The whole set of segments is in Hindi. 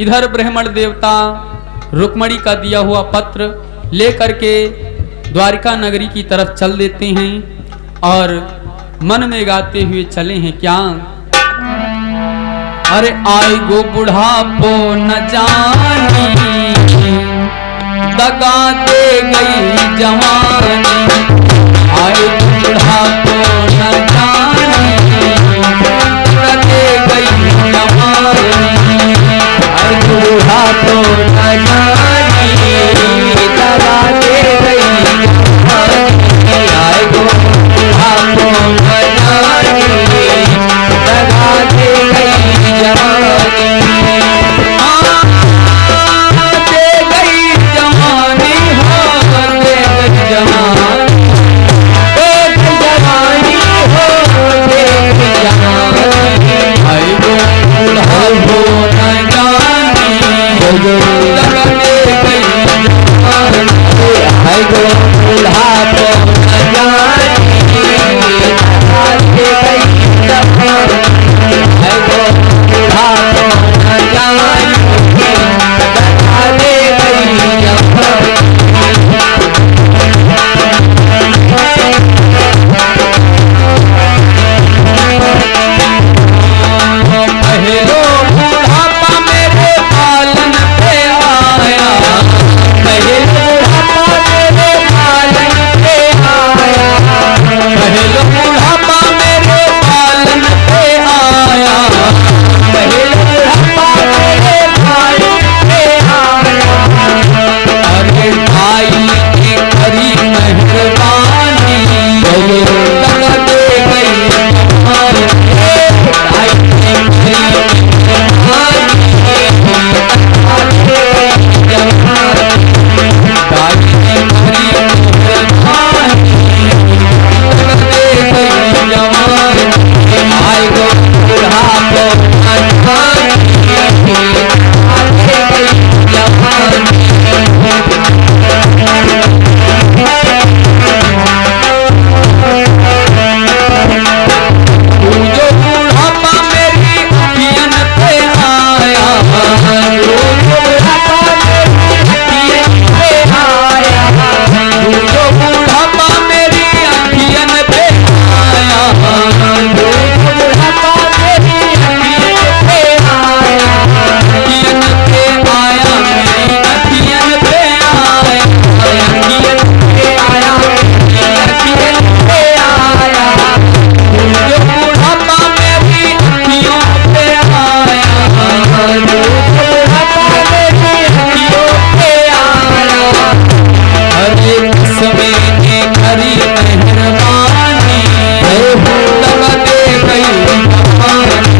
इधर ब्राह्मण देवता रुक्मणी का दिया हुआ पत्र लेकर के द्वारिका नगरी की तरफ चल देते हैं और मन में गाते हुए चले हैं क्या। अरे आए गो बुढ़ापो न जानी, दगा दे गई जवानी। आए गो बुढ़ापो न जानी, दगा दे गई जवानी। आए गो बुढ़ापो न जानी, दगा दे गई जवानी। आए गो बुढ़ापो न जानी, दगा दे गई जवानी। दे गई जवानी, हो दे गई जवानी, दे गई जवानी, हो दे गई जवानी। आए गो बुढ़ापो न जानी, दगा दे गई जवानी। आए गो बुढ़ापो न जानी, दगा दे गई जवानी। आए गो बुढ़ापो न जानी, दगा दे गई जवानी। पहलो बुढ़ापा मेरे पालन पे आया, पहलो बुढ़ापा मेरे पालन पे आया। पहलो बुढ़ापा मेरे पालन पे आया, पहलो बुढ़ापा मेरे पालन पे आया। अरे भाई की करी मेहरबानी, दगा दे गई जवानी। भाई की करी मेहरबानी, दगा दे गई जवानी। भाई की करी मेहरबानी, दगा दे गई जवानी। आए गो बुढ़ापो न जानी, दगा दे गई जवानी। तू जो बुढ़ापा मेरी अखियन पे आया, तू जो बुढ़ापा मेरी अखियन पे आया। तू जो बुढ़ापा मेरी अखियन पे आया, तू जो बुढ़ापा मेरी अखियन पे आया। अखियन पे आया, मेरी अखियन पे आया, अखियन पे आया, मेरी अखियन पे आया। तू जो बुढ़ापा मेरी अखियों पे आया, तू जो बुढ़ापा मेरी अखियों पे आया। हरे समय ने करी मेहरबानी, दगा दे गई जवानी।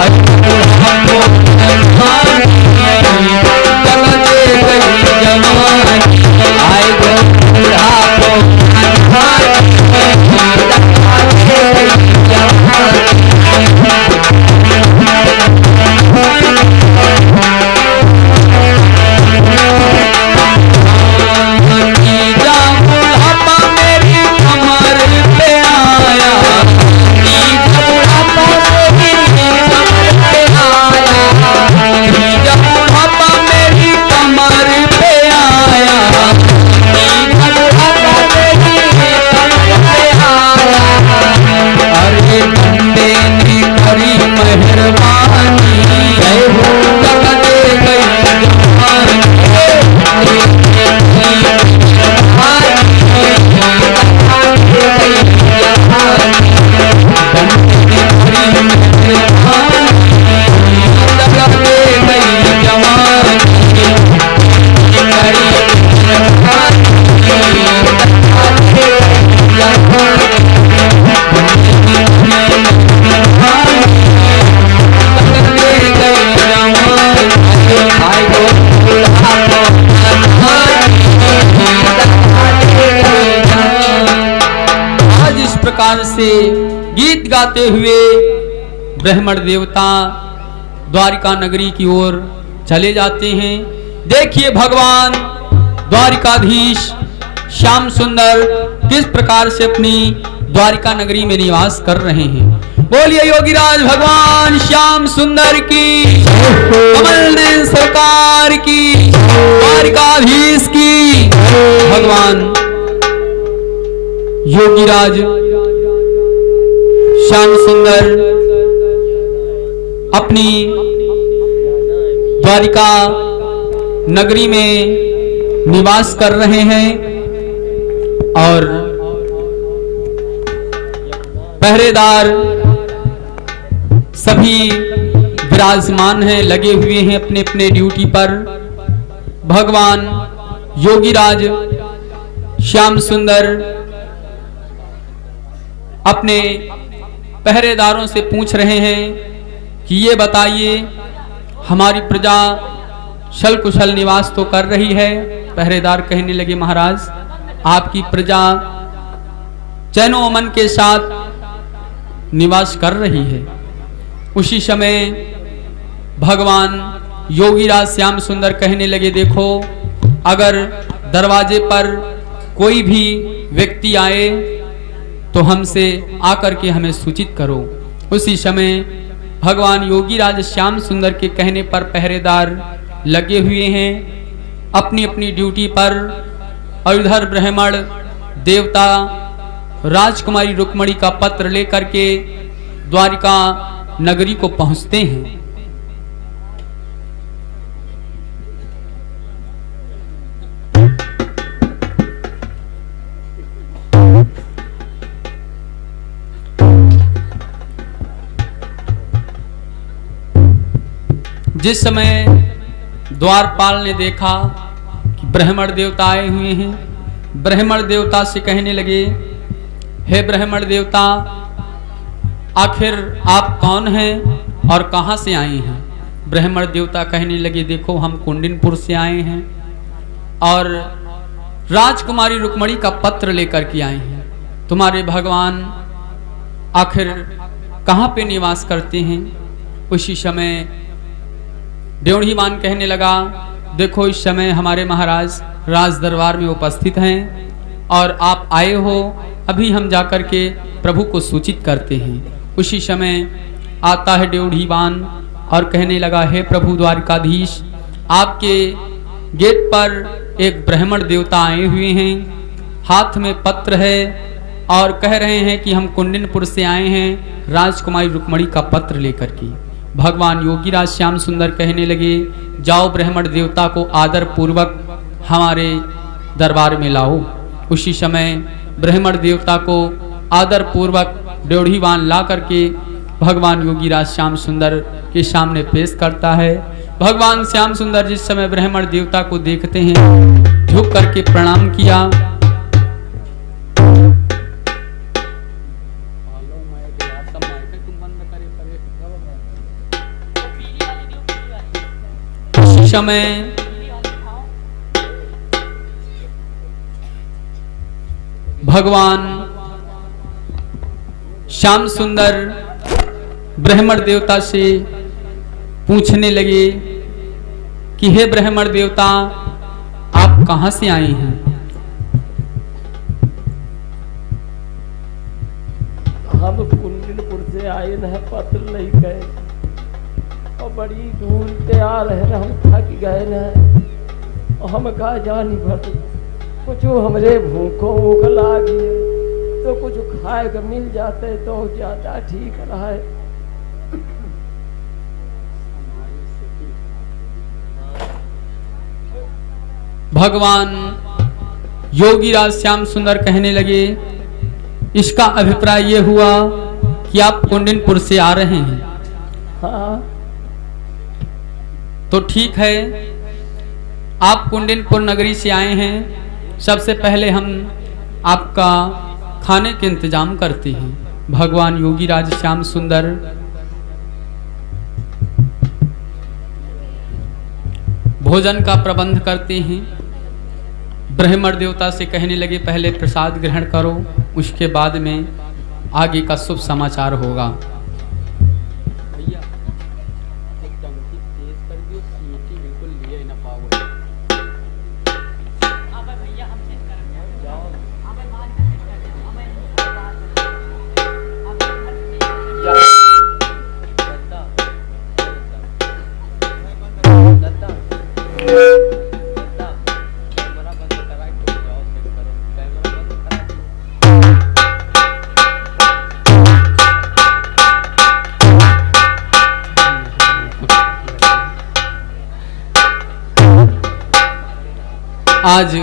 आज बुढ़ापो न जानी, दगा दे गई जवानी। आए गो बुढ़ापो न जानी, दगा दे गई जवानी। तीजा बुढ़ापा मेरी कमर पे आया, तीजा बुढ़ापा मेरी कमर पे आया। तीजा बुढ़ापा मेरी कमर पे आया, तीजा बुढ़ापा मेरी कमर पे आया। अरे बंदे ने करी मेहरबानी, दगा दे गई जवानी। आज इस प्रकार से गीत गाते हुए ब्राह्मण देवता द्वारिका नगरी की ओर चले जाते हैं। देखिए भगवान द्वारिकाधीश श्याम सुंदर किस प्रकार से अपनी द्वारिका नगरी में निवास कर रहे हैं। बोलिए योगीराज भगवान श्याम सुंदर की, कमल नयन सरकार की, द्वारिकाधीश की। भगवान योगीराज श्याम सुंदर अपनी द्वारिका नगरी में निवास कर रहे हैं और पहरेदार सभी विराजमान हैं, लगे हुए हैं अपने अपने ड्यूटी पर। भगवान योगीराज श्याम सुंदर अपने पहरेदारों से पूछ रहे हैं कि ये बताइए, हमारी प्रजा शल कुशल निवास तो कर रही है। पहरेदार कहने लगे, महाराज आपकी प्रजा चैनो अमन के साथ निवास कर रही है। उसी समय भगवान योगीराज श्याम सुंदर कहने लगे, देखो अगर दरवाजे पर कोई भी व्यक्ति आए तो हमसे आकर के हमें सूचित करो। उसी समय भगवान योगीराज श्याम सुंदर के कहने पर पहरेदार लगे हुए हैं अपनी अपनी ड्यूटी पर। और इधर ब्राह्मण देवता राजकुमारी रुक्मणी का पत्र लेकर के द्वारिका नगरी को पहुंचते हैं। जिस समय द्वारपाल ने देखा कि ब्राह्मण देवता आए हुए हैं, ब्राह्मण देवता से कहने लगे, हे ब्राह्मण देवता, आखिर आप कौन हैं और कहां से आए हैं। ब्राह्मण देवता कहने लगे, देखो हम कुंडिनपुर से आए हैं और राजकुमारी रुक्मणी का पत्र लेकर के आए हैं। तुम्हारे भगवान आखिर कहां पे निवास करते हैं। उसी समय ड्योढ़ीवान कहने लगा, देखो इस समय हमारे महाराज राज दरबार में उपस्थित हैं और आप आए हो, अभी हम जाकर के प्रभु को सूचित करते हैं। उसी समय आता है ड्योढ़ीवान और कहने लगा, हे प्रभु द्वारिकाधीश, आपके गेट पर एक ब्राह्मण देवता आए हुए हैं, हाथ में पत्र है और कह रहे हैं कि हम कुंडिनपुर से आए हैं राजकुमारी रुक्मणी का पत्र लेकर के। भगवान योगीराज श्याम सुंदर कहने लगे, जाओ ब्राह्मण देवता को आदर पूर्वक हमारे दरबार में लाओ। उसी समय ब्राह्मण देवता को आदर पूर्वक ड्योढ़ीवान ला करके भगवान योगीराज श्याम सुंदर के सामने पेश करता है। भगवान श्याम सुंदर जिस समय ब्राह्मण देवता को देखते हैं, झुक करके प्रणाम किया। समय भगवान श्याम सुंदर ब्राह्मण देवता से पूछने लगे कि हे ब्राह्मण देवता, आप कहां से आए हैं। हम कुंडिनपुर से आए न, पत्र नहीं गए और बड़ी दूर तैयार है, हम थक गए न, हम कहा जानी भर कुछ हमरे भूखों भूख लागी है, तो कुछ खाए का मिल जाते तो ज्यादा ठीक रहा। भगवान योगीराज श्याम सुंदर कहने लगे, इसका अभिप्राय ये हुआ कि आप कुंडिनपुर से आ रहे हैं। हाँ तो ठीक है, आप कुंडिनपुर नगरी से आए हैं। सबसे पहले हम आपका खाने के इंतजाम करते हैं। भगवान योगीराज श्याम सुंदर भोजन का प्रबंध करते हैं। ब्राह्मण देवता से कहने लगे, पहले प्रसाद ग्रहण करो, उसके बाद में आगे का शुभ समाचार होगा। आज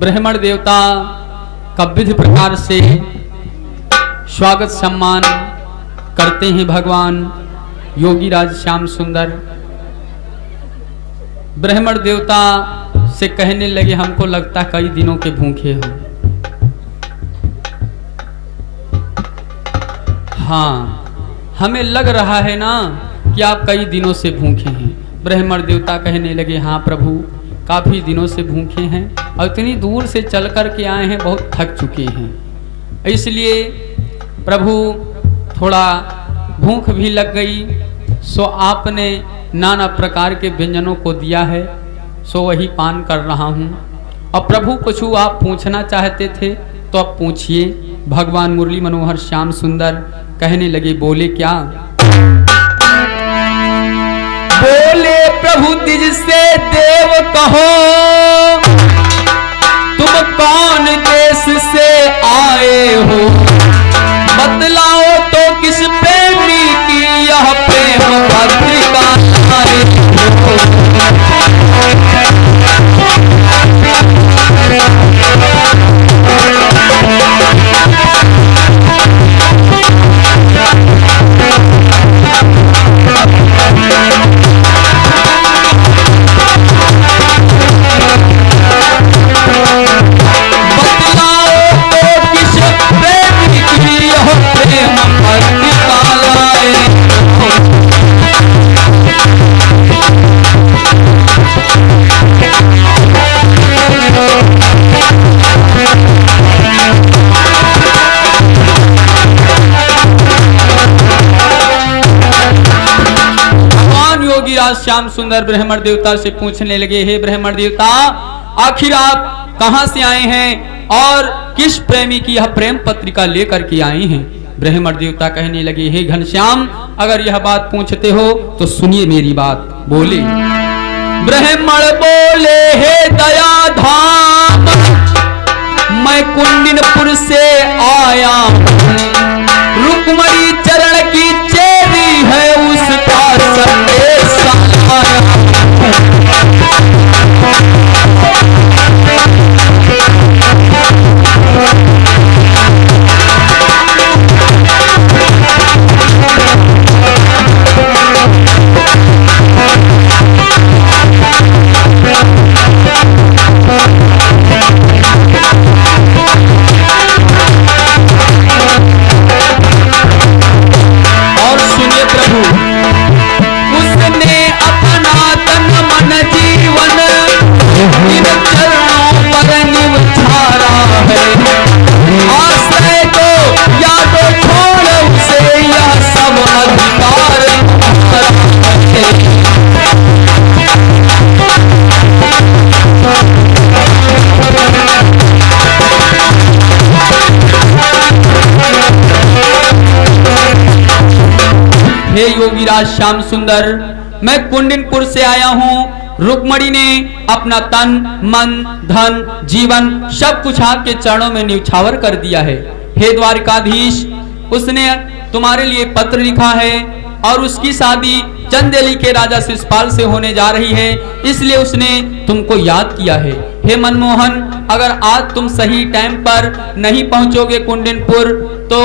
ब्राह्मण देवता का विधि प्रकार से स्वागत सम्मान करते हैं भगवान योगीराज श्याम सुंदर। ब्राह्मण देवता से कहने लगे, हमको लगता कई दिनों के भूखे हो। हाँ, हमें लग रहा है ना कि आप कई दिनों से भूखे हैं। ब्राह्मण देवता कहने लगे, हाँ प्रभु, काफी दिनों से भूखे हैं और इतनी दूर से चल कर के आए हैं, बहुत थक चुके हैं, इसलिए प्रभु थोड़ा भूख भी लग गई। सो आपने नाना प्रकार के व्यंजनों को दिया है, सो वही पान कर रहा हूँ। और प्रभु कुछ आप पूछना चाहते थे तो अब पूछिए। भगवान मुरली मनोहर श्याम सुंदर कहने लगे, बोले क्या? बोले प्रभु तिज से देव कहो, तुम कौन देश से आए हो? बतलाओ तो किस प्रेमी की यह प्रेम पत्रिका आए हो? श्याम सुंदर ब्राह्मण देवता से पूछने लगे, हे ब्राह्मण देवता, आखिर आप कहां से आए हैं और किस प्रेमी की यह प्रेम पत्रिका लेकर के आए हैं? ब्राह्मण देवता कहने लगे, हे घनश्याम, अगर यह बात पूछते हो तो सुनिए मेरी बात। बोले ब्राह्मण बोले, हे दया धाम, मैं कुंडिनपुर से आया हूं, रुक्मणी चरण की चेरी है उसका संदेश आया। योगीराज श्याम सुंदर, मैं कुंडिनपुर से आया हूँ। रुक्मणी ने अपना तन मन धन जीवन सब कुछ आपके चरणों में न्यौछावर कर दिया है। हे द्वारिकाधीश, उसने तुम्हारे लिए पत्र लिखा है और उसकी शादी चंदेली के राजा शिषपाल से होने जा रही है, इसलिए उसने तुमको याद किया है। हे मनमोहन, अगर आज तुम सही टाइम पर नहीं पहुंचोगे कुंडिनपुर तो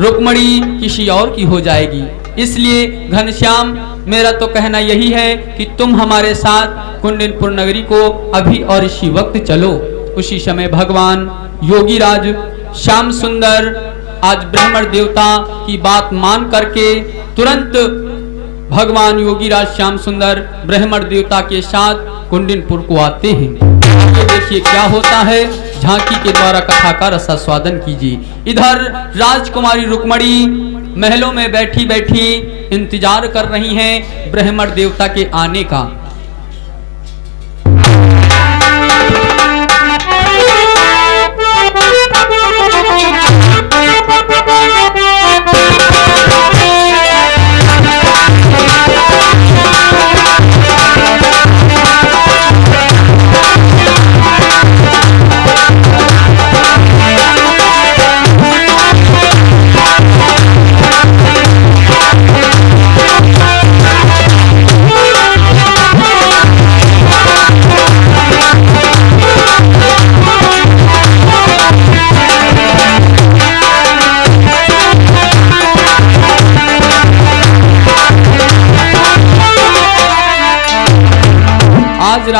रुक्मणी किसी और की हो जाएगी। इसलिए घनश्याम, मेरा तो कहना यही है कि तुम हमारे साथ कुंडिनपुर नगरी को अभी और इसी वक्त चलो। उसी समय भगवान योगीराज श्याम सुंदर आज ब्राह्मण देवता की बात मान करके तुरंत भगवान योगीराज श्याम सुंदर ब्राह्मण देवता के साथ कुंडिनपुर को आते हैं। ये देखिए क्या होता है, झांकी के द्वारा कथा का रसास्वादन कीजिए। इधर राजकुमारी रुक्मणी महलों में बैठी बैठी इंतजार कर रही हैं ब्राह्मण देवता के आने का।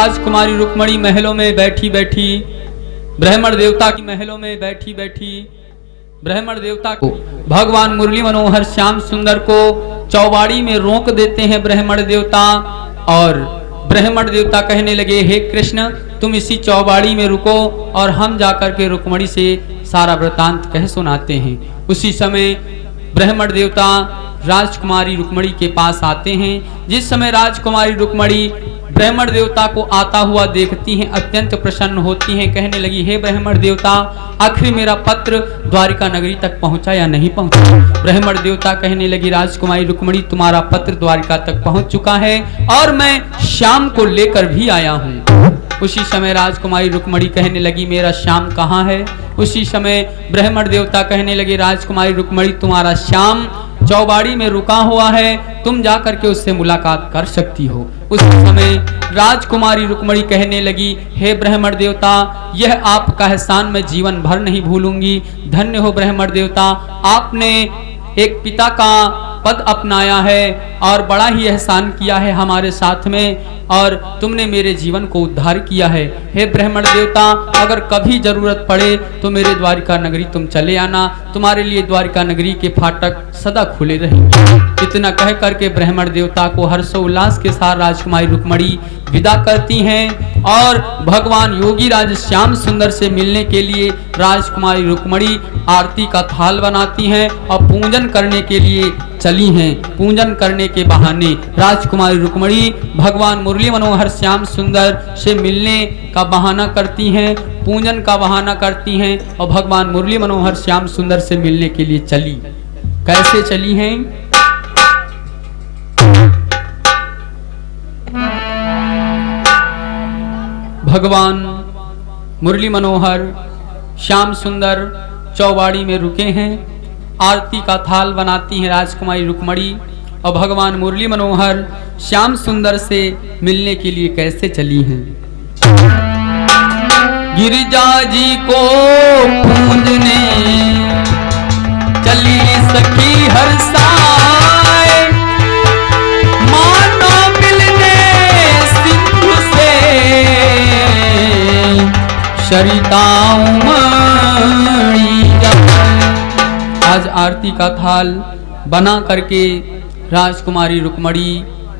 राजकुमारी रुक्मणी महलों में बैठी बैठी ब्राह्मण देवता की महलों में बैठी बैठी ब्राह्मण देवता को भगवान मुरली मनोहर श्याम सुंदर को चौबाड़ी में रोक देते हैं ब्राह्मण देवता। और ब्राह्मण देवता कहने लगे, हे कृष्ण, तुम इसी चौबाड़ी में रुको और हम जाकर के रुक्मणी से सारा वृतांत कह सुनाते हैं। उसी समय ब्राह्मण देवता राजकुमारी रुक्मणी के पास आते हैं। जिस समय राजकुमारी रुक्मणी ब्राह्मण देवता को आता हुआ देखती हैं, अत्यंत प्रसन्न होती हैं। कहने लगी, हे ब्राह्मण देवता, आखिर मेरा पत्र द्वारिका नगरी तक पहुंचा या नहीं पहुंचा? ब्राह्मण देवता कहने लगी, राजकुमारी रुक्मणी, तुम्हारा पत्र द्वारिका तक पहुंच चुका है और मैं श्याम को लेकर भी आया हूं। उसी समय राजकुमारी रुक्मणी कहने लगी, मेरा श्याम कहाँ है? उसी समय ब्राह्मण देवता कहने लगे, राजकुमारी रुक्मणी, तुम्हारा श्याम चौबाड़ी में रुका हुआ है, तुम जाकर के उससे मुलाकात कर सकती हो। उस समय राजकुमारी रुक्मणी कहने लगी, हे ब्राह्मण देवता, यह आपका एहसान मैं जीवन भर नहीं भूलूंगी। धन्य हो ब्राह्मण देवता, आपने एक पिता का पद अपनाया है और बड़ा ही एहसान किया है हमारे साथ में, और तुमने मेरे जीवन को उद्धार किया है। हे ब्राह्मण देवता, अगर कभी जरूरत पड़े तो मेरे द्वारिका नगरी तुम चले आना, तुम्हारे लिए द्वारिका नगरी के फाटक सदा खुले रहेंगे। इतना कह करके ब्राह्मण देवता को हर्षोल्लास के साथ राजकुमारी रुक्मणी विदा करती हैं और भगवान योगी राज श्याम सुंदर से मिलने के लिए राजकुमारी रुक्मणी आरती का थाल बनाती हैं और पूजन करने के लिए चली हैं। पूजन करने के बहाने राजकुमारी रुक्मणी भगवान मुरली मनोहर श्याम सुंदर से मिलने का बहाना करती हैं, पूजन का बहाना करती हैं और भगवान मुरली मनोहर श्याम सुंदर से मिलने के लिए चली। कैसे चली हैं? भगवान मुरली मनोहर श्याम सुंदर चौबाड़ी में रुके हैं, आरती का थाल बनाती हैं राजकुमारी रुक्मणी और भगवान मुरली मनोहर श्याम सुंदर से मिलने के लिए कैसे चली हैं। गिरिजा जी को पूजने चली सखी हर साय, मानो मिलने सिंधु से सरिताओं आज आरती का थाल बना करके राजकुमारी रुक्मणी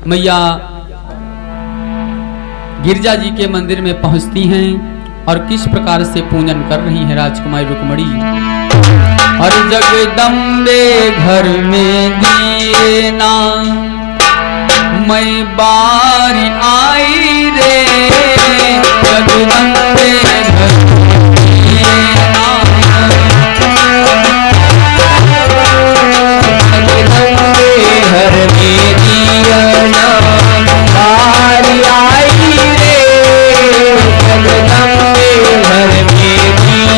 मैया गिरजा जी के मंदिर में पहुंचती हैं और किस प्रकार से पूजन कर रही हैं राजकुमारी रुक्मणी। हर जगदम्बे घर में दिए ना, मैं बारी आई रे, जगदम्बे घर में दिए ना, जगदम्बे घर में दिए ना, बारी आई रे, जगदम्बे घर में दिए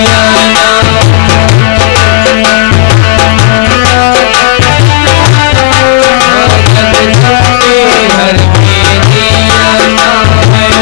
ना। जगदम्बे घर में दिए ना, मैं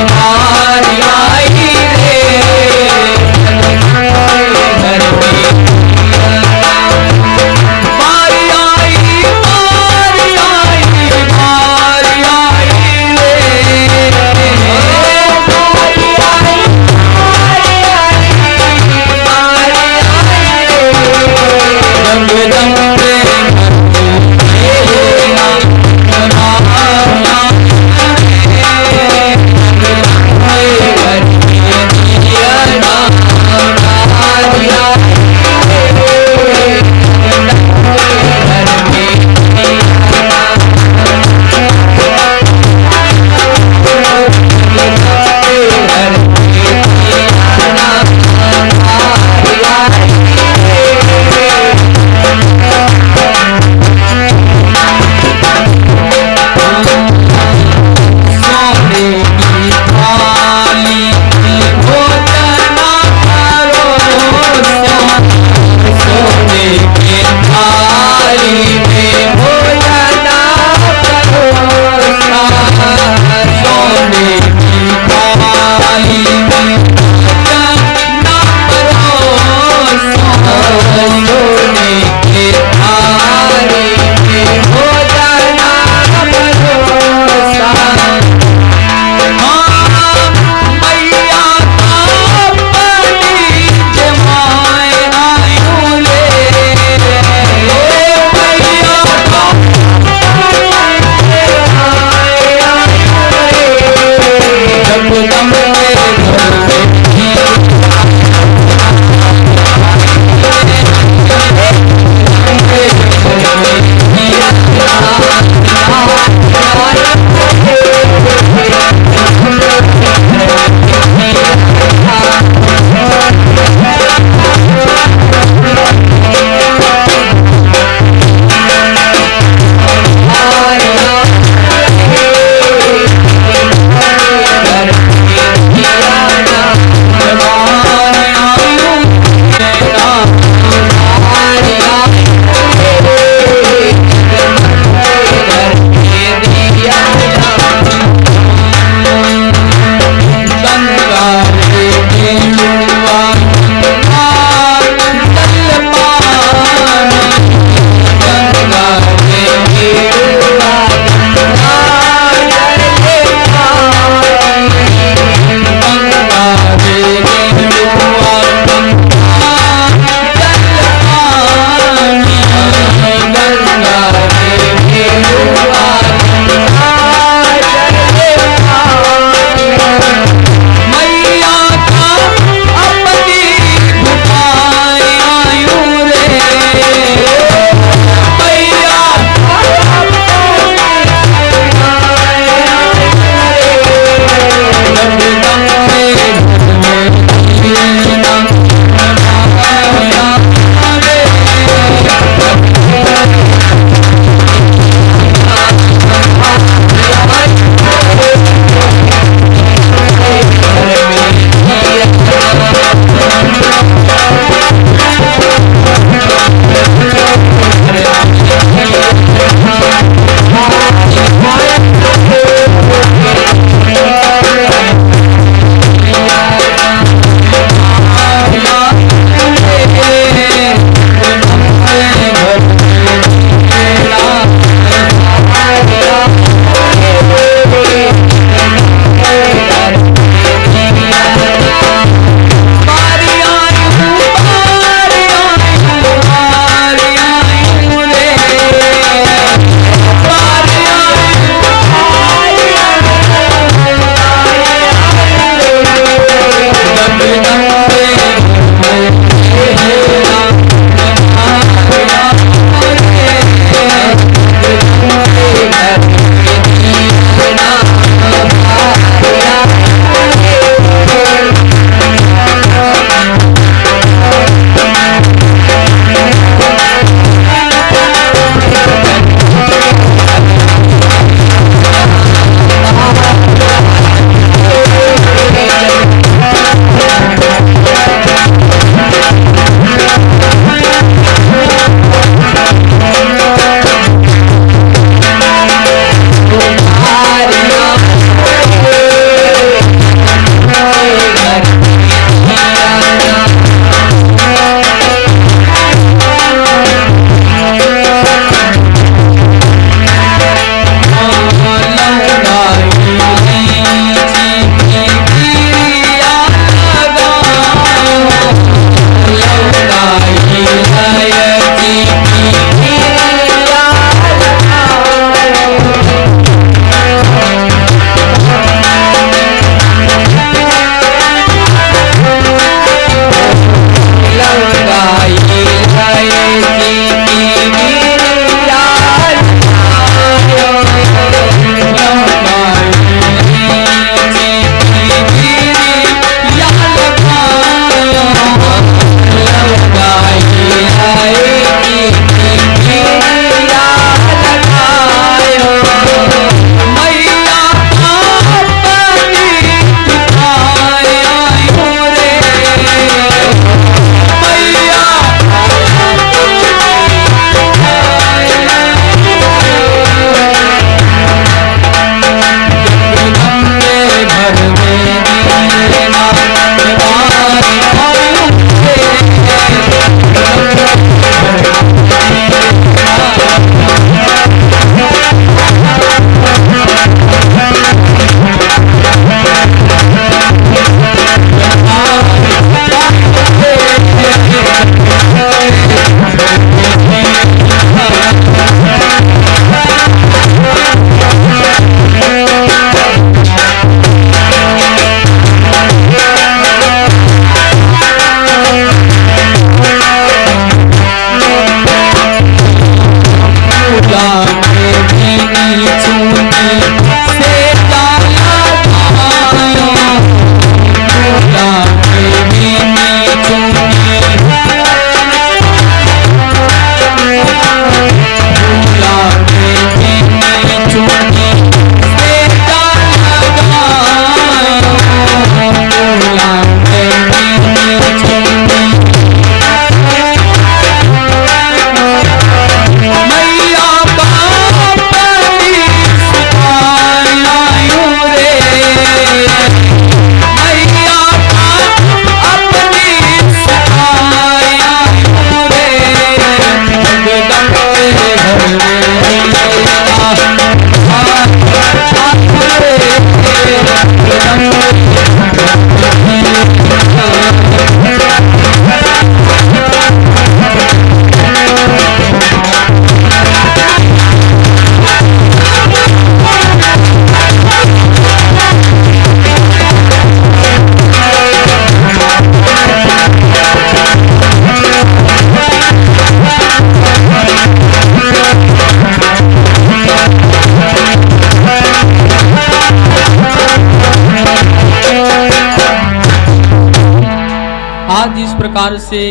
आज इस प्रकार से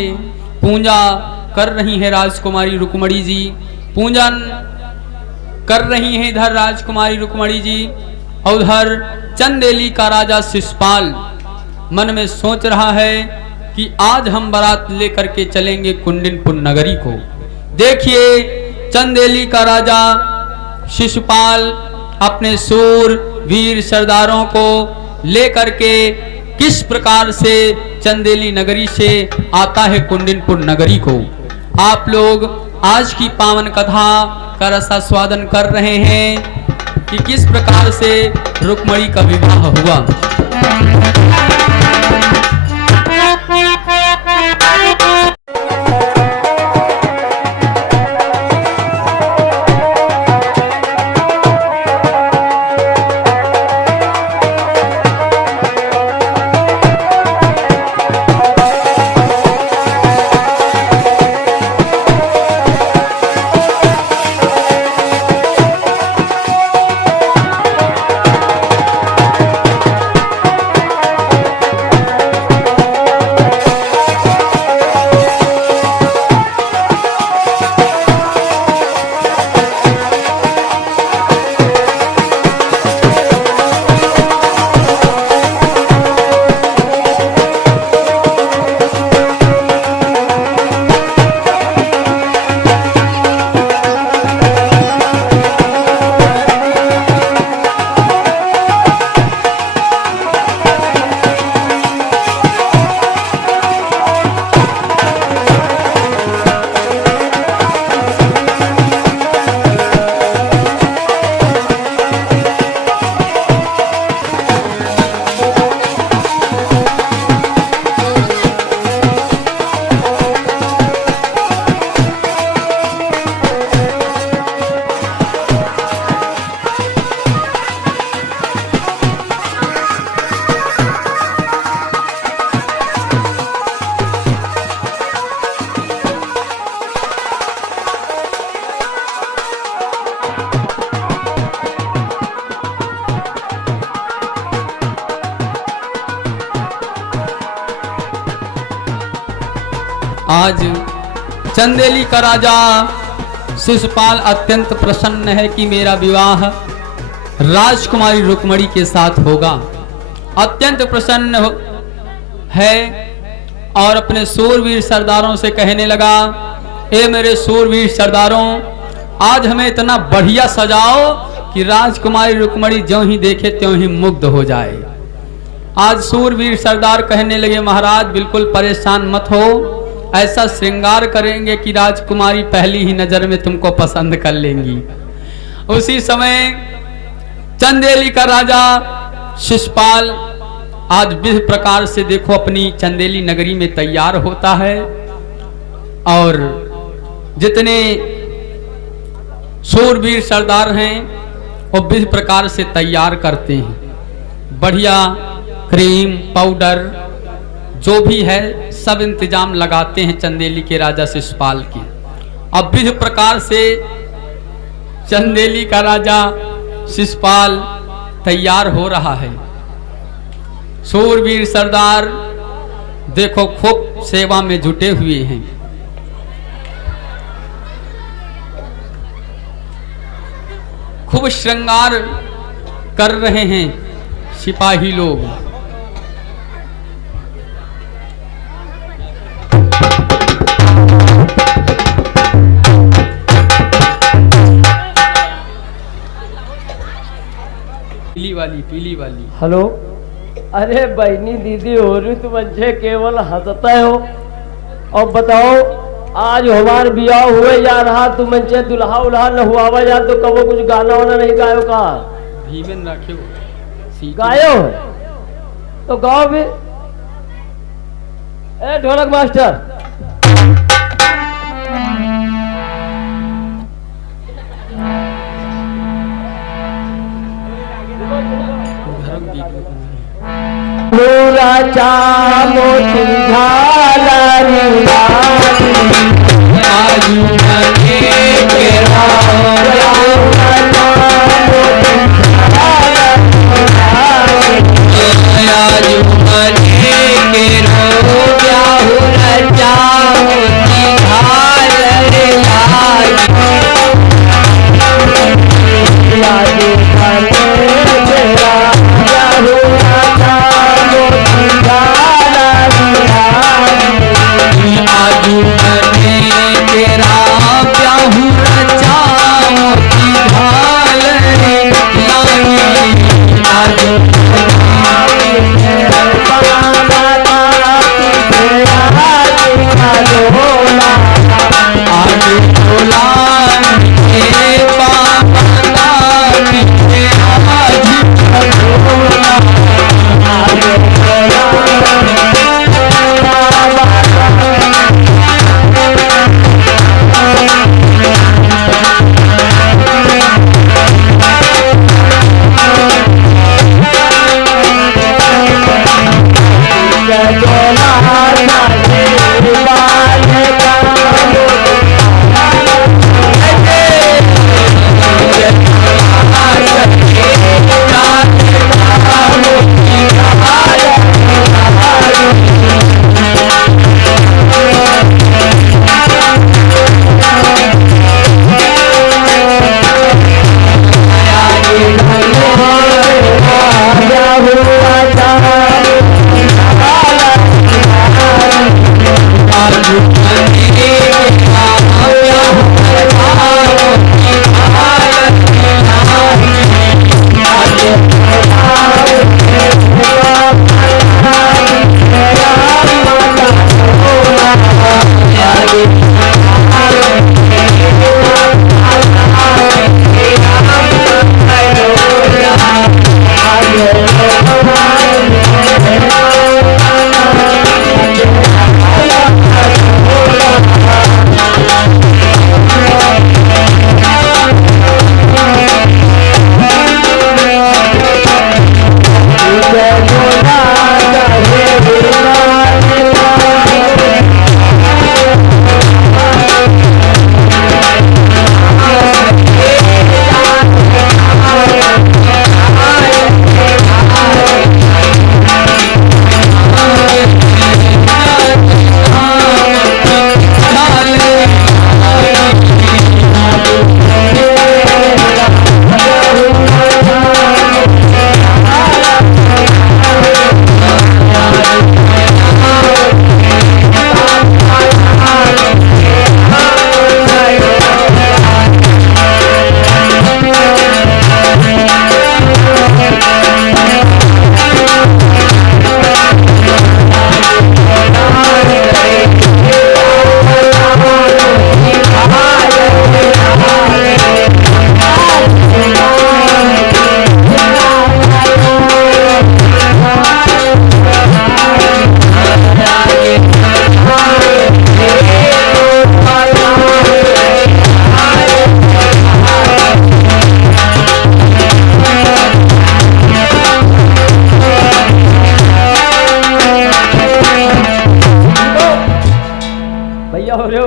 पूजा कर रही है राजकुमारी रुक्मणी जी, पूजन कर रही हैं इधर राजकुमारी रुक्मणी जी, और उधर चंदेली का राजा शिशुपाल मन में सोच रहा है कि आज हम बारात लेकर के चलेंगे कुंडिनपुर नगरी को। देखिए चंदेली का राजा शिशुपाल अपने सूर वीर सरदारों को लेकर के किस प्रकार से चंदेली नगरी से आता है कुंडिनपुर नगरी को। आप लोग आज की पावन कथा का रसास्वादन कर रहे हैं कि किस प्रकार से रुक्मणी का विवाह हुआ। आज चंदेली का राजा शिशुपाल अत्यंत प्रसन्न है कि मेरा विवाह राजकुमारी रुक्मणी के साथ होगा। अत्यंत प्रसन्न है और अपने सूरवीर सरदारों से कहने लगा, ए मेरे सूरवीर सरदारों, आज हमें इतना बढ़िया सजाओ कि राजकुमारी रुक्मणी ज्यों ही देखे त्यों ही मुग्ध हो जाए। आज सूरवीर सरदार कहने लगे, महाराज बिल्कुल परेशान मत हो, ऐसा श्रृंगार करेंगे कि राजकुमारी पहली ही नजर में तुमको पसंद कर लेंगी। उसी समय चंदेली का राजा शिशुपाल आज विभिन्न प्रकार से देखो अपनी चंदेली नगरी में तैयार होता है और जितने शूरवीर सरदार हैं वो विभिन्न प्रकार से तैयार करते हैं। बढ़िया क्रीम पाउडर जो भी है सब इंतजाम लगाते हैं चंदेली के राजा शिशुपाल की। अब विभिन्न प्रकार से चंदेली का राजा शिशुपाल तैयार हो रहा है। शूरवीर सरदार देखो खूब सेवा में जुटे हुए हैं। खूब श्रृंगार कर रहे हैं सिपाही लोग। पीली वाली। हेलो, अरे बहनी दीदी हो रही, तुम अच्छे केवल हंसते हो। और बताओ, आज हमार बियाह हुए जा रहा, तुम अच्छे दुल्हा उल्हा न हुआ जा तो कबो कुछ गाना वाना नहीं गायो का? भीमन रखे गायो तो गाओ भी। ए ढोलक मास्टर, मोराचा मोती झालरी आजू मने के आजू मने के रो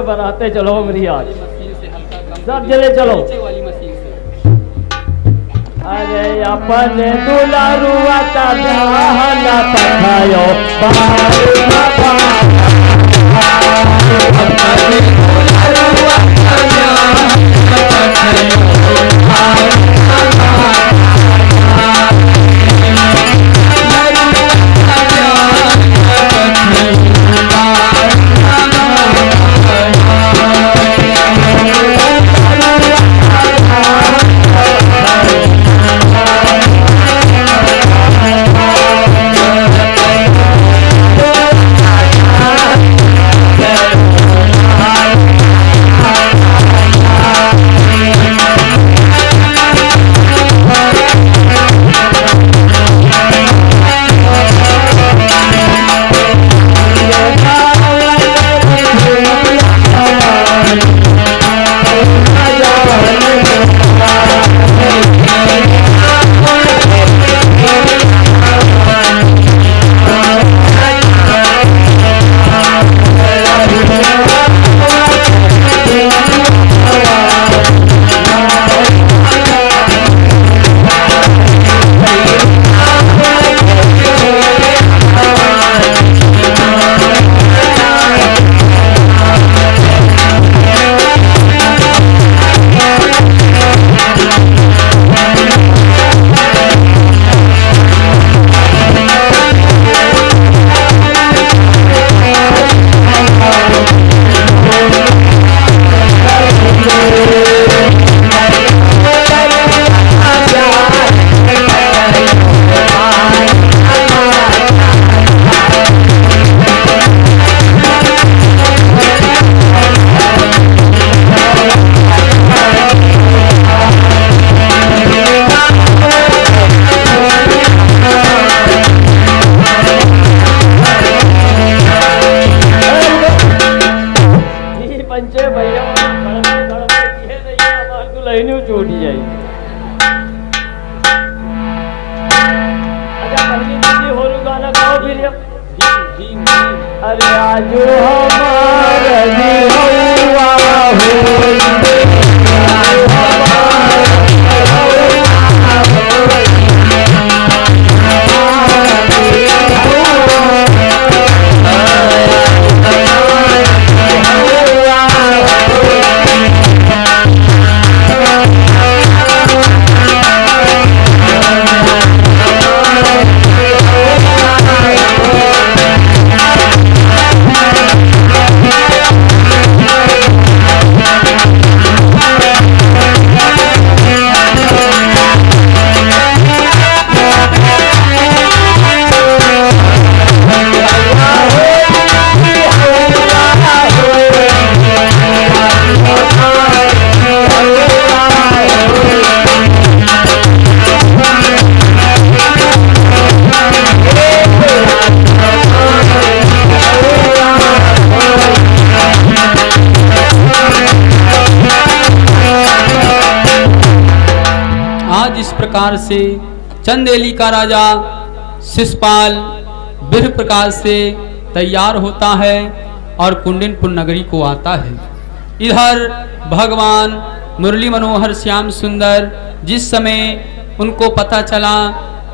बनाते चलो मेरी आज मशीन से हल्का कम सब जले चलो नीचे वाली मशीन से। अरे अपन दुलारुआ का ध्यान पठायो बाहर अरे आजो हमार दिहौआ प्रकार से चंदेली का राजा शिषपाल बिरह प्रकार से तैयार होता है और कुंडिनपुर नगरी को आता है। इधर भगवान मुरली मनोहर श्याम सुंदर जिस समय उनको पता चला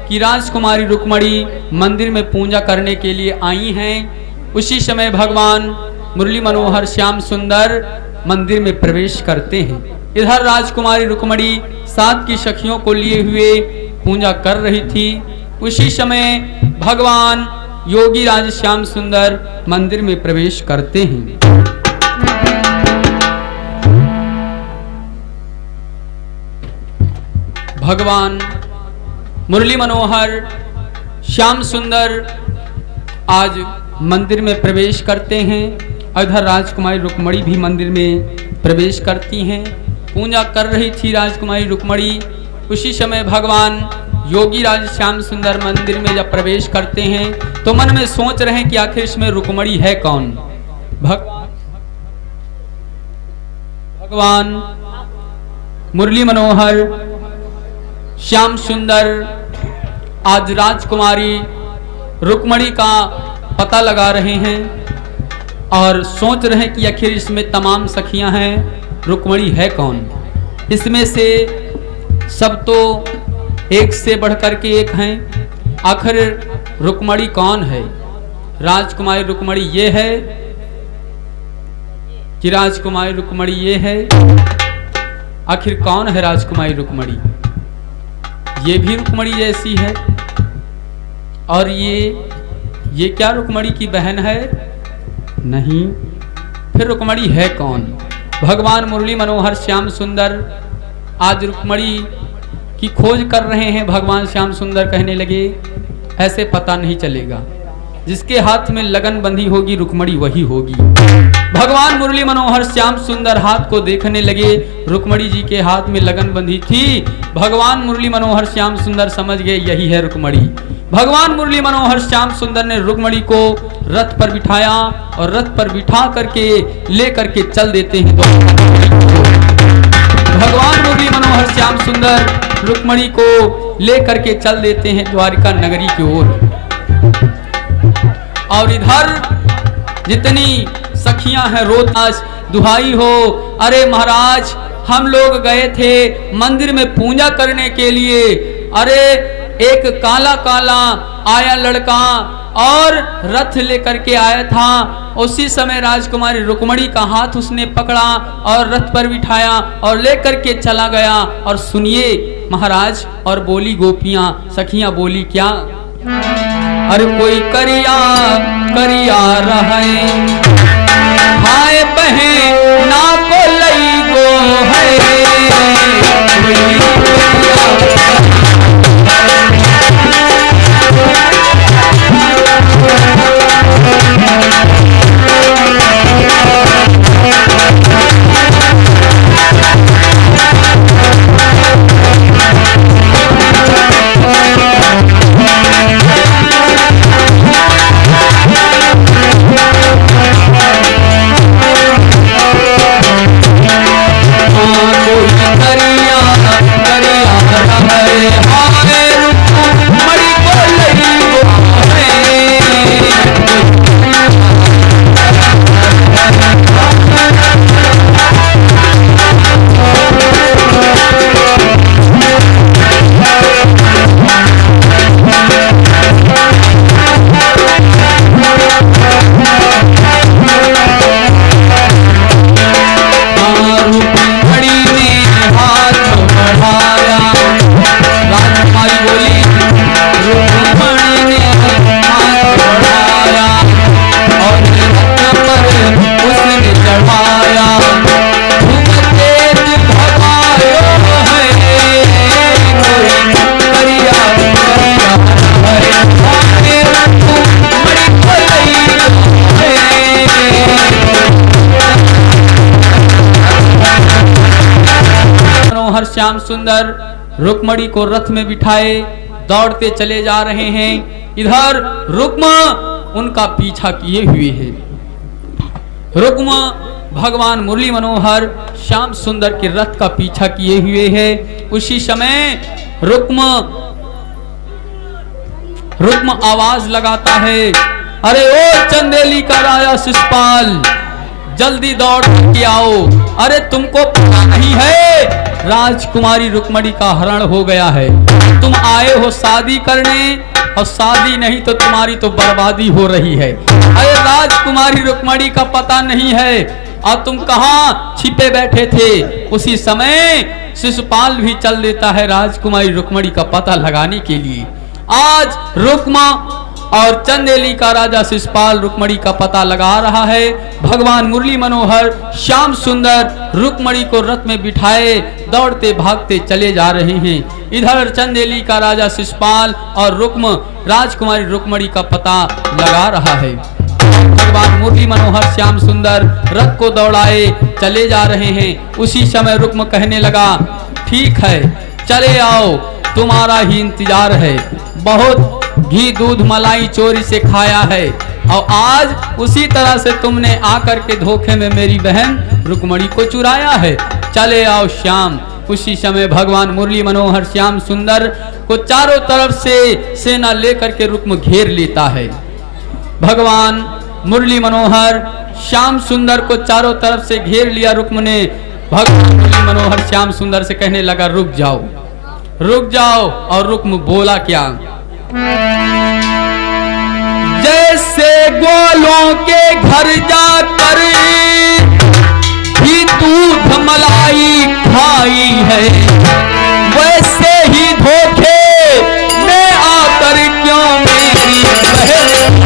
कि राजकुमारी रुक्मणी मंदिर में पूजा करने के लिए आई हैं, उसी समय भगवान मुरली मनोहर श्याम सुंदर मंदिर में प्रवेश करते हैं। इधर राजकुमारी रुक्मणी 7 की सखियों को लिए हुए पूजा कर रही थी। उसी समय भगवान योगी राज श्याम सुंदर मंदिर में प्रवेश करते हैं। भगवान मुरली मनोहर श्याम सुंदर आज मंदिर में प्रवेश करते हैं। इधर राजकुमारी रुक्मणी भी मंदिर में प्रवेश करती हैं। पूजा कर रही थी राजकुमारी रुक्मणी। उसी समय भगवान योगी राज श्याम सुंदर मंदिर में जब प्रवेश करते हैं तो मन में सोच रहे हैं कि आखिर इसमें रुक्मणी है कौन। भगवान मुरली मनोहर श्याम सुंदर आज राजकुमारी रुक्मणी का पता लगा रहे हैं और सोच रहे हैं कि आखिर इसमें तमाम सखियां हैं, रुक्मणी है कौन। इसमें से सब तो एक से बढ़कर के एक हैं, आखिर रुक्मणी कौन है। राजकुमारी रुक्मणी ये है कि राजकुमारी रुक्मणी ये है, आखिर कौन है राजकुमारी रुक्मणी। ये भी रुक्मणी जैसी है और ये क्या रुक्मणी की बहन है? नहीं, फिर रुक्मणी है कौन। भगवान मुरली मनोहर श्याम सुंदर आज रुक्मणी की खोज कर रहे हैं। भगवान श्याम सुंदर कहने लगे ऐसे पता नहीं चलेगा, जिसके हाथ में लगन बंधी होगी रुक्मणी वही होगी। भगवान मुरली मनोहर श्याम सुंदर हाथ को देखने लगे, रुक्मणी जी के हाथ में लगन बंधी थी। भगवान मुरली मनोहर श्याम सुंदर समझ गए यही है रुक्मणी। भगवान मुरली मनोहर श्याम सुंदर ने रुक्मणी को रथ पर बिठाया और रथ पर बिठा करके लेकर के चल देते हैं। भगवान मुरली मनोहर श्याम सुंदर रुक्मणी को लेकर के चल देते हैं द्वारिका नगरी की ओर। और इधर जितनी सखियां हैं रोतास दुहाई हो, अरे महाराज हम लोग गए थे मंदिर में पूजा करने के लिए, अरे एक काला काला आया लड़का और रथ लेकर के आया था। उसी समय राजकुमारी रुक्मणी का हाथ उसने पकड़ा और रथ पर बिठाया और लेकर के चला गया। और सुनिए महाराज, और बोली गोपियां सखियां बोली क्या, अरे कोई करिया करिया रहे हाय बहन ना को लई गो है। श्याम सुंदर रुक्मणी को रथ में बिठाए दौड़ते चले जा रहे हैं। इधर रुक्म उनका पीछा किए हुए है। रुक्म भगवान मुरली मनोहर श्याम सुंदर के रथ का पीछा किए हुए है। उसी समय रुक्म आवाज लगाता है, अरे ओ चंदेली का राजा शिषपाल, जल्दी दौड़ के आओ। अरे तुमको पता नहीं है राजकुमारी रुक्मणी का हरण हो गया है। तुम आए हो शादी करने, और शादी नहीं तो तुम्हारी तो बर्बादी हो रही है। अरे राजकुमारी रुक्मणी का पता नहीं है, और तुम कहाँ छिपे बैठे थे। उसी समय शिषपाल भी चल देता है राजकुमारी रुक्मणी का पता लगाने के लिए। आज रुक्मा और चंदेली का राजा शिषपाल रुक्मणी का पता लगा रहा है। भगवान मुरली मनोहर श्याम सुंदर रुक्मणी को रथ में बिठाए दौड़ते भागते चले जा रहे हैं। इधर चंदेली का राजा शिषपाल और रुक्म राजकुमारी रुक्मणी का पता लगा रहा है। भगवान मुरली मनोहर श्याम सुंदर रथ को दौड़ाए चले जा रहे हैं। उसी समय रुक्म कहने लगा, ठीक है चले आओ, तुम्हारा ही इंतजार है। बहुत घी दूध मलाई चोरी से खाया है, और आज उसी तरह से तुमने आकर के धोखे में मेरी बहन रुक्मणी को चुराया है। चले आओ श्याम। उसी समय भगवान मुरली मनोहर श्याम सुंदर को चारों तरफ से सेना लेकर के रुक्म घेर लेता है। भगवान मुरली मनोहर श्याम सुंदर को चारों तरफ से घेर लिया रुक्म ने। भगवान मुरली मनोहर श्याम सुंदर से कहने लगा, रुक जाओ रुक जाओ। और रुक्म बोला क्या, जैसे गोलों के घर जाकर भी दूध मलाई खाई है, वैसे ही धोखे में आकर क्यों मेरी बहन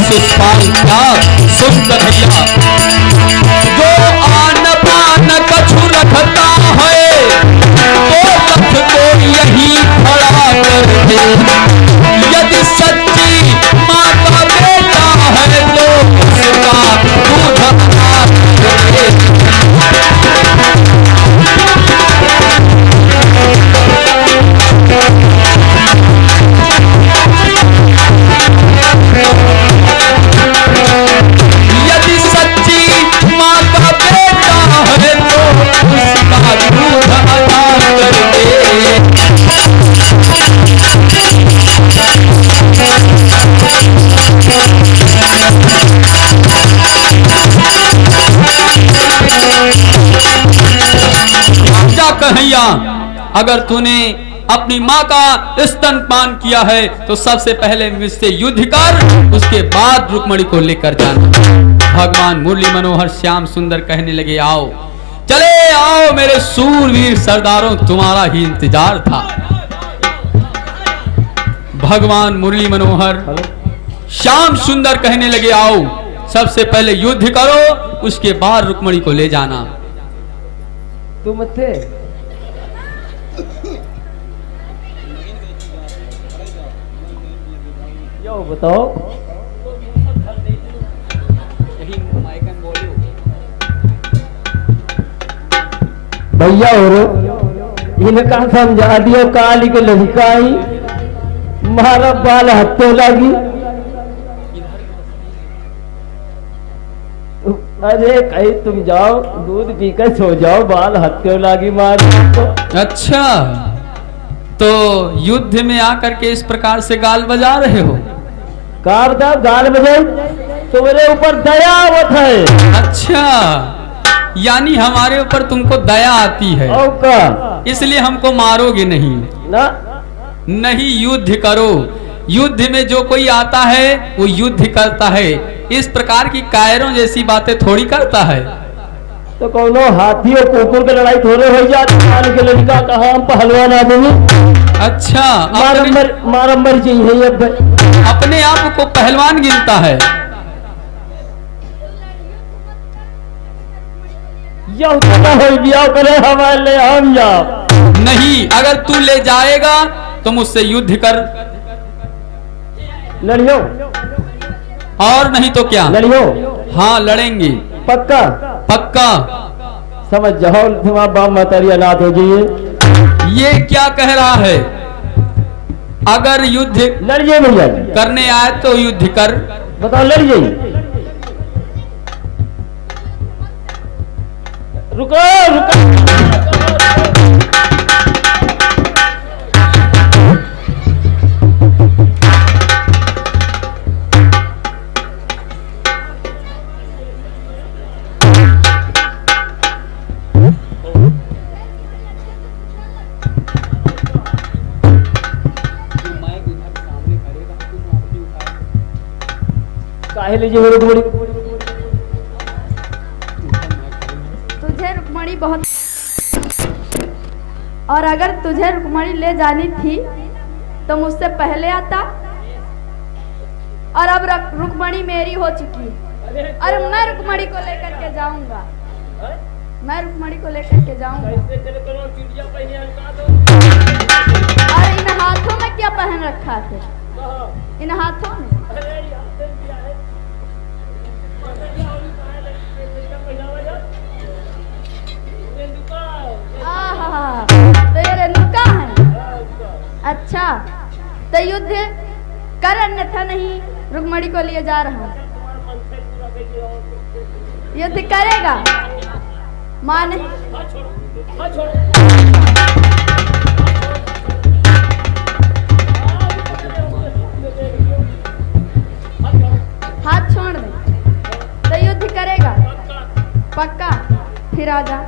शिषपाल क्या सुंदर भैया, जो आन पान कछु रखता है तो रथ को यही खड़ा कर दे। यदि सच्ची माँ का बेटा है तो उसका दूध बना दे। कन्हैया, अगर तूने अपनी माँ का स्तनपान किया है तो सबसे पहले मुझसे युद्ध कर, उसके बाद रुक्मणी को लेकर जाना। भगवान मुरली मनोहर श्याम सुंदर कहने लगे, आओ चले आओ मेरे सूरवीर सरदारों, तुम्हारा ही इंतजार था। भगवान मुरली मनोहर श्याम सुंदर कहने लगे, आओ सबसे पहले युद्ध करो, उसके बाद रुक्मणी को ले जाना। तुम थे यो बताओ, भैया हो इनका समझा दियो, काली के लड़काई मारा बाल हत्ते लगी। अरे कहीं तुम जाओ दूध पीकर सो जाओ, बाल हत्ते लगी मार तो। अच्छा, तो युद्ध में आकर के इस प्रकार से गाल बजा रहे हो? का बताओ गाल बजाई, तुम्हारे ऊपर दया आवत है। अच्छा, यानी हमारे ऊपर तुमको दया आती है, और का इसलिए हमको मारोगे नहीं। ना नहीं, युद्ध करो। युद्ध में जो कोई आता है वो युद्ध करता है, इस प्रकार की कायरों जैसी बातें थोड़ी करता है। तो कौनो हाथी और कुकुर की लड़ाई थोड़े हो जाती है के लड़का कहा हम पहलवान आदमी अच्छा, मारम्बर चाहिए अब अपने आप को पहलवान गिनता है। यह हो गया करे हमारे ले हम जाओ। नहीं, अगर तू ले जाएगा तो मुझसे युद्ध कर, लड़ियो और नहीं तो क्या। लड़ियो हाँ, लड़ेंगे पक्का पक्का। समझ जाओ तुम्हारा बाप मातारी अनाथ हो जाइए। ये क्या कह रहा है? अगर युद्ध लड़िए भैया करने आए तो युद्ध कर। बताओ लड़िए। रुको रुको काहे लीजिए रुकमणी। तुझे रुक्मणी बहुत, और अगर तुझे रुक्मणी ले जानी थी तो मुझसे पहले आता, और अब रुक्मणी मेरी हो चुकी, और मैं रुक्मणी को लेकर के जाऊंगा, मैं रुक्मणी को लेकर के जाऊंगा। और इन हाथों में क्या पहन रखा थे? इन हाथों में तो ये रेणुका है। अच्छा, तो युद्ध कर, अन्यथा नहीं रुक्मणी को लिए जा रहा हूं। युद्ध करेगा? मां नहीं। हाथ छोड़ दे तो युद्ध करेगा पक्का? फिर आजा।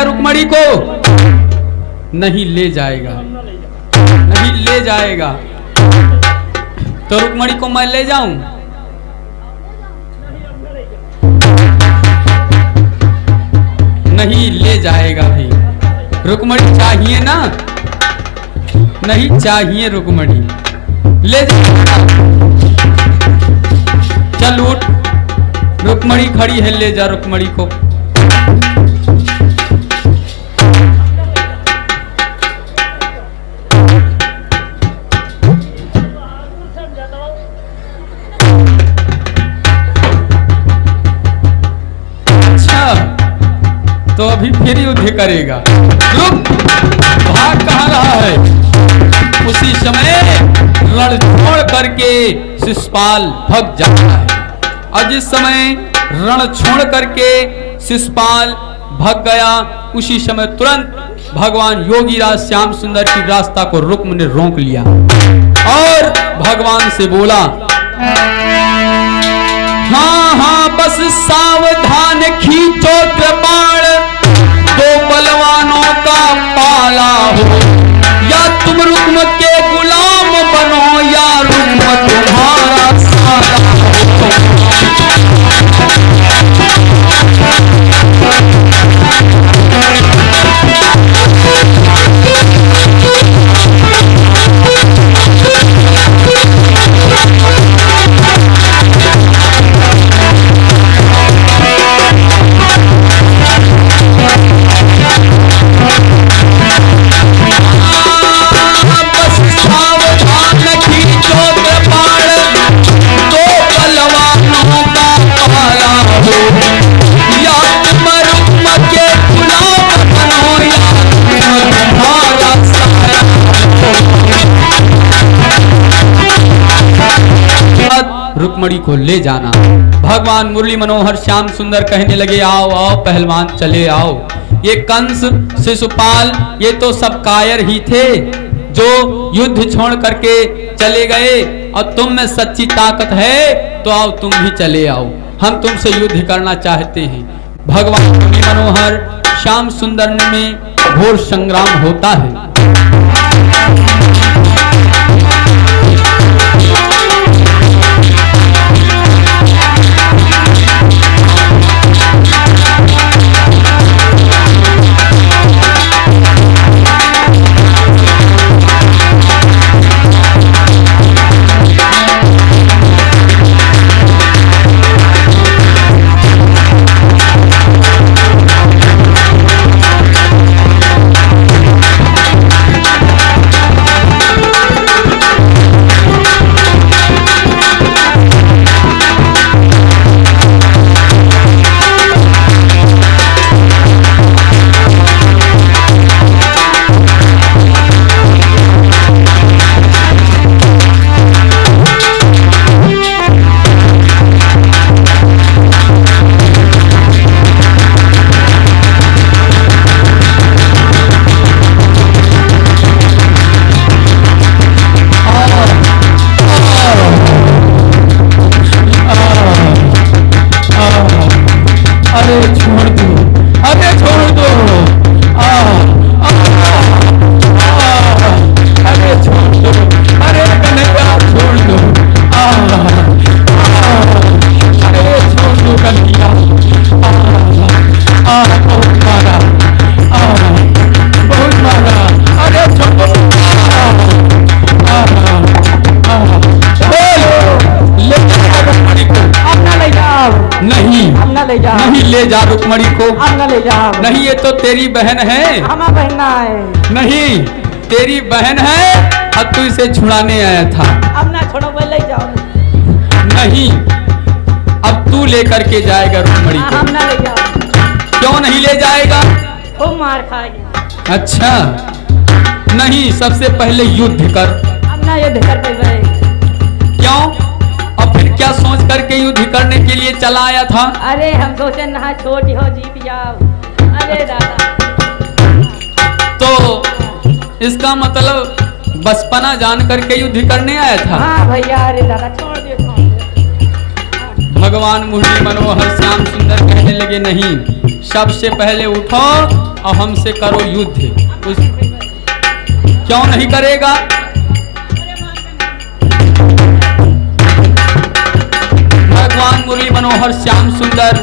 जाएगा रुक्मणी को? नहीं ले जाएगा, नहीं ले जाएगा। तो रुक्मणी को मैं ले जाऊं? नहीं ले जाएगा भाई। रुक्मणी चाहिए ना? नहीं चाहिए रुक्मणी, ले जाएगा। चल उठ, रुक्मणी खड़ी है, ले जा रुक्मणी को। तो अभी फिर युद्ध करेगा। रुक, भाग कहाँ रहा है? उसी समय रण छोड़ करके शिशुपाल भाग जाता है। और जिस समय रण छोड़ करके शिशुपाल भाग गया, उसी समय तुरंत भगवान योगीराज श्याम सुंदर की रास्ता को रुक्म ने रोक लिया और भगवान से बोला, हाँ हाँ बस सावधान खींचो कृपाण, दो बलवानों का पाला हो, या तुम रुक्म के गुलाम बनो या रुक्म तुम्हारा साला हो। रुक्मणी को ले जाना। भगवान मुरली मनोहर श्याम सुंदर कहने लगे, आओ आओ पहलवान चले आओ। ये कंस शिशुपाल ये तो सब कायर ही थे जो युद्ध छोड़ करके चले गए, और तुम में सच्ची ताकत है तो आओ तुम भी चले आओ, हम तुमसे युद्ध करना चाहते हैं। भगवान मुरली मनोहर श्याम सुंदर में घोर संग्राम होता है। नहीं ले जा रुक्मणी को, ले जा। नहीं ये तो तेरी बहन है। हमारा बहन है। नहीं तेरी बहन है और तू इसे छुड़ाने आया था। अब ना छोड़ो, मैं ले जाओ। नहीं अब तू लेकर के जाएगा रुक्मणी को। हम ना ले जाओ। क्यों नहीं ले जाएगा? खूब मार खाएगी। अच्छा नहीं, सबसे पहले युद्ध कर। अब ना युद्ध कर पाए। क्यों? और फिर क्या सोच करके युद्ध करने के लिए चला आया था? अरे हम सोचे ना छोटी हो जीत जाओ। अरे दादा, तो इसका मतलब बचपना जान करके युद्ध करने आया था। हाँ भैया, अरे दादा छोड़ दे। भगवान मुरली मनोहर श्याम सुंदर कहने लगे, नहीं सबसे पहले उठो और हमसे करो युद्ध। क्यों नहीं करेगा? भगवान मुरली मनोहर श्याम सुंदर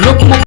रुक्म